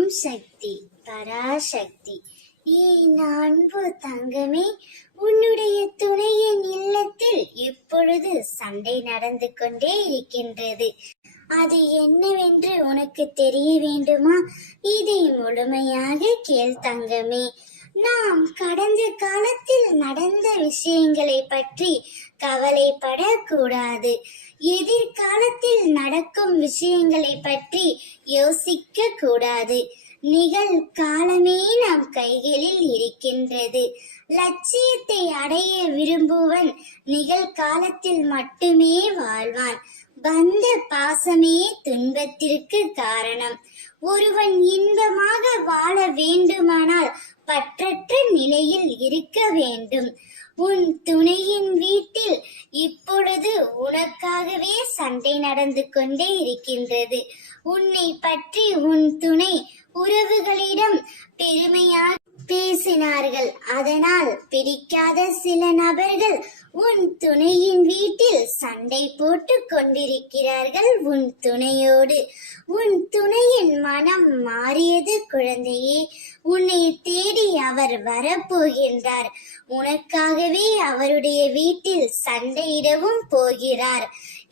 ஓம் சக்தி பராசக்தி. என் அன்பு தங்கமே, உன்னுடைய துணையின் இல்லத்தில் இப்பொழுது சண்டை நடந்து கொண்டே இருக்கின்றது. அது என்னவென்று உனக்கு தெரிய வேண்டுமா? இதை முழுமையாக கேள் தங்கமே. நாம் கடந்த காலத்தில் நடந்த விஷயங்களை பற்றி கவலைப்படக்கூடாது. எதிர்காலத்தில் நடக்கும் விஷயங்களை பற்றி யோசிக்க கூடாது. நிகழ்காலமே நம் கைகளில் இருக்கின்றது. லட்சியத்தை அடைய விரும்புவன் நிகழ்காலத்தில் மட்டுமே வாழ்வான். பந்த பாசமே துன்பத்திற்கு காரணம். ஒருவன் இன்பமாக வாழ வேண்டுமானால் பற்றற்ற நிலையில் இருக்க வேண்டும். உன் துணையின் வீட்டில் இப்பொழுது உனக்காகவே சண்டை நடந்து கொண்டே இருக்கின்றது. உன்னை பற்றி உன் துணை உறவுகளிடம் பெருமையாக பேசினார்கள். அதனால் பிடிக்காத சில நபர்கள் உன் துணையின் வீட்டில் சண்டை போட்டு கொண்டிருக்கிறார்கள் உன் துணையோடு. உன் துணையின் மனம் மாறியது குழந்தையே. உன்னை தேடி அவர் வரப்போகின்றார். உனக்காகவே அவருடைய வீட்டில் சண்டையிடவும் போகிறார்.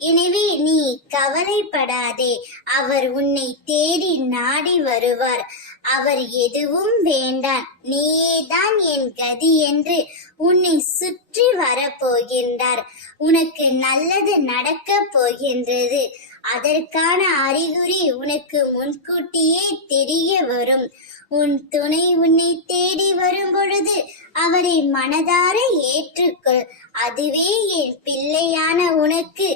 எனவே நீ கவலைப்படாதே. அவர் உன்னை தேடி நாடி வருவார். அவர் எதுவும் வேண்டாம், நீயேதான் என் கதி என்று உன்னை சுற்றி வரப்போகின்றார். உனக்கு நல்லது நடக்க போகின்றது. அதற்கான அறிகுறி உனக்கு முன்கூட்டியே தெரிய வரும். உன் துணை உன்னை தேடி வரும் பொழுது அவரை மனதார ஏற்றுக்கொள். அதுவே என் பிள்ளையான உனக்கு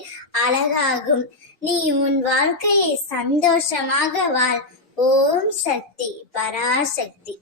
அழகாகும். நீ உன் வாழ்க்கையை சந்தோஷமாக வாழ். ஓம் சக்தி பராசக்தி.